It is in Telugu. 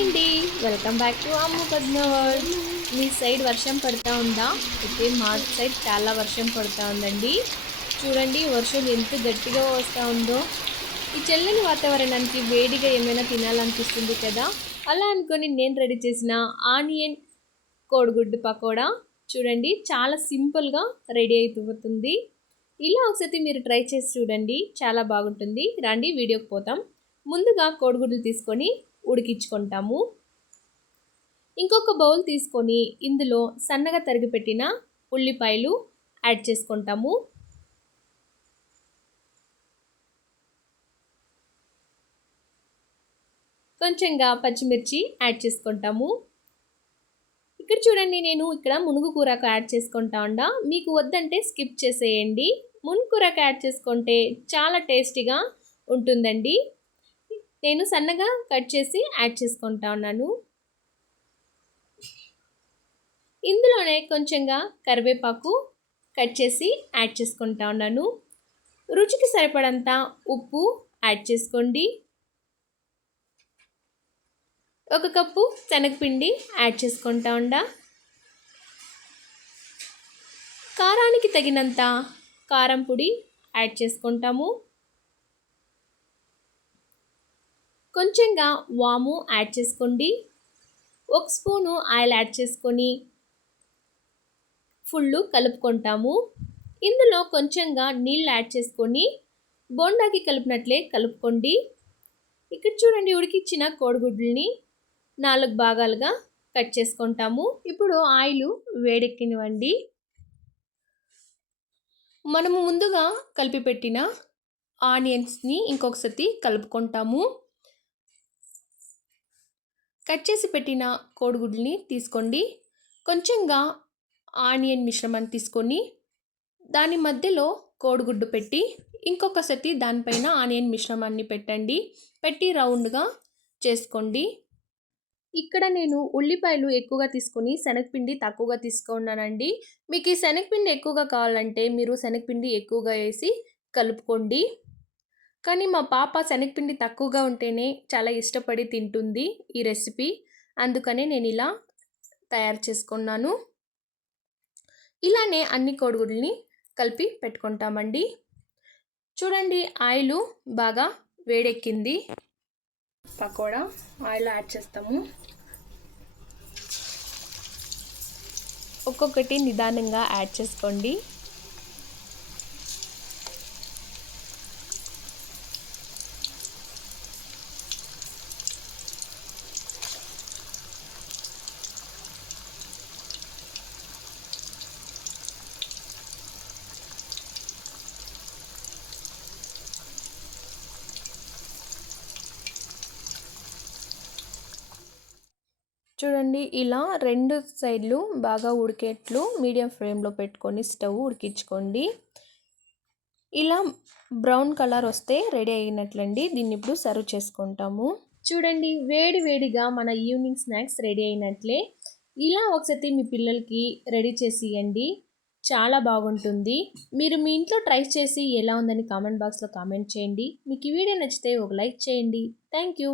హాయ్ అండి, welcome back to Ammu Padma world. Me side వర్షం పడతా ఉందా? అయితే మా సైడ్ చాలా వర్షం పడతా ఉందండి. చూడండి వర్షం ఎంత గట్టిగా వస్తూ ఉందో. ఈ చల్లని వాతావరణానికి వేడిగా ఏమైనా తినాలనిపిస్తుంది కదా. అలా అనుకొని నేను రెడీ చేసిన ఆనియన్ కోడిగుడ్డు పకోడా చూడండి చాలా సింపుల్గా రెడీ అయిపోతుంది. ఇలా ఒకసారి మీరు ట్రై చేసి చూడండి, చాలా బాగుంటుంది. రండి వీడియోకి పోతాం. ముందుగా కోడిగుడ్లు తీసుకొని ఉడికించుకుంటాము. ఇంకొక బౌల్ తీసుకొని ఇందులో సన్నగా తరిగి పెట్టిన ఉల్లిపాయలు యాడ్ చేసుకుంటాము. కొంచెంగా పచ్చిమిర్చి యాడ్ చేసుకుంటాము. ఇక్కడ చూడండి, నేను ఇక్కడ మునుగు కూరకు యాడ్ చేసుకుంటా ఉండా. మీకు వద్దంటే స్కిప్ చేసేయండి. మునుగు కూరకు యాడ్ చేసుకుంటే చాలా టేస్టీగా ఉంటుందండి. నేను సన్నగా కట్ చేసి యాడ్ చేసుకుంటా ఉన్నాను. ఇందులోనే కొంచెంగా కరివేపాకు కట్ చేసి యాడ్ చేసుకుంటా ఉన్నాను. రుచికి సరిపడంత ఉప్పు యాడ్ చేసుకోండి. 1 కప్పు శనగపిండి యాడ్ చేసుకుంటా ఉండా. కారానికి తగినంత కారం పొడి యాడ్ చేసుకుంటాము. కొంచెంగా వాము యాడ్ చేసుకోండి. 1 స్పూను ఆయిల్ యాడ్ చేసుకొని ఫుల్ కలుపుకుంటాము. ఇందులో కొంచెంగా నీళ్ళు యాడ్ చేసుకొని బోండాకి కలిపినట్లే కలుపుకోండి. ఇక్కడ చూడండి, ఉడికిచ్చిన కోడిగుడ్లని 4 భాగాలుగా కట్ చేసుకుంటాము. ఇప్పుడు ఆయిల్ వేడెక్కినవ్వండి. మనము ముందుగా కలిపి పెట్టిన ఆనియన్స్ని ఇంకొకసారి కలుపుకుంటాము. కట్ చేసి పెట్టిన కోడిగుడ్లని తీసుకోండి. కొంచెంగా ఆనియన్ మిశ్రమాన్ని తీసుకొని దాని మధ్యలో కోడిగుడ్డు పెట్టి ఇంకొకసారి దానిపైన ఆనియన్ మిశ్రమాన్ని పెట్టండి. పెట్టి రౌండ్గా చేసుకోండి. ఇక్కడ నేను ఉల్లిపాయలు ఎక్కువగా తీసుకొని శనగపిండి తక్కువగా తీసుకున్నానండి. మీకు ఈ శనగపిండి ఎక్కువగా కావాలంటే మీరు శనగపిండి ఎక్కువగా వేసి కలుపుకోండి. కానీ మా పాప శనగపిండి తక్కువగా ఉంటేనే చాలా ఇష్టపడి తింటుంది ఈ రెసిపీ. అందుకనే నేను ఇలా తయారు చేసుకున్నాను. ఇలానే అన్ని కోడిగుడ్లని కలిపి పెట్టుకుంటామండి. చూడండి, ఆయిల్ బాగా వేడెక్కింది. పకోడా ఆయిల్ యాడ్ చేస్తాము. ఒక్కొక్కటి నిదానంగా యాడ్ చేసుకోండి. చూడండి, ఇలా 2 సైడ్లు బాగా ఉడికేట్లు మీడియం ఫ్లేమ్లో పెట్టుకొని స్టవ్ ఉడికించుకోండి. ఇలా బ్రౌన్ కలర్ వస్తే రెడీ అయినట్లండి. దీన్ని ఇప్పుడు సర్వ్ చేసుకుంటాము. చూడండి, వేడి వేడిగా మన ఈవినింగ్ స్నాక్స్ రెడీ అయినట్లే. ఇలా ఒకసారి మీ పిల్లలకి రెడీ చేసి ఇవ్వండి, చాలా బాగుంటుంది. మీరు మీ ఇంట్లో ట్రై చేసి ఎలా ఉందని కామెంట్ బాక్స్లో కామెంట్ చేయండి. మీకు ఈ వీడియో నచ్చితే ఒక లైక్ చేయండి. Thank you.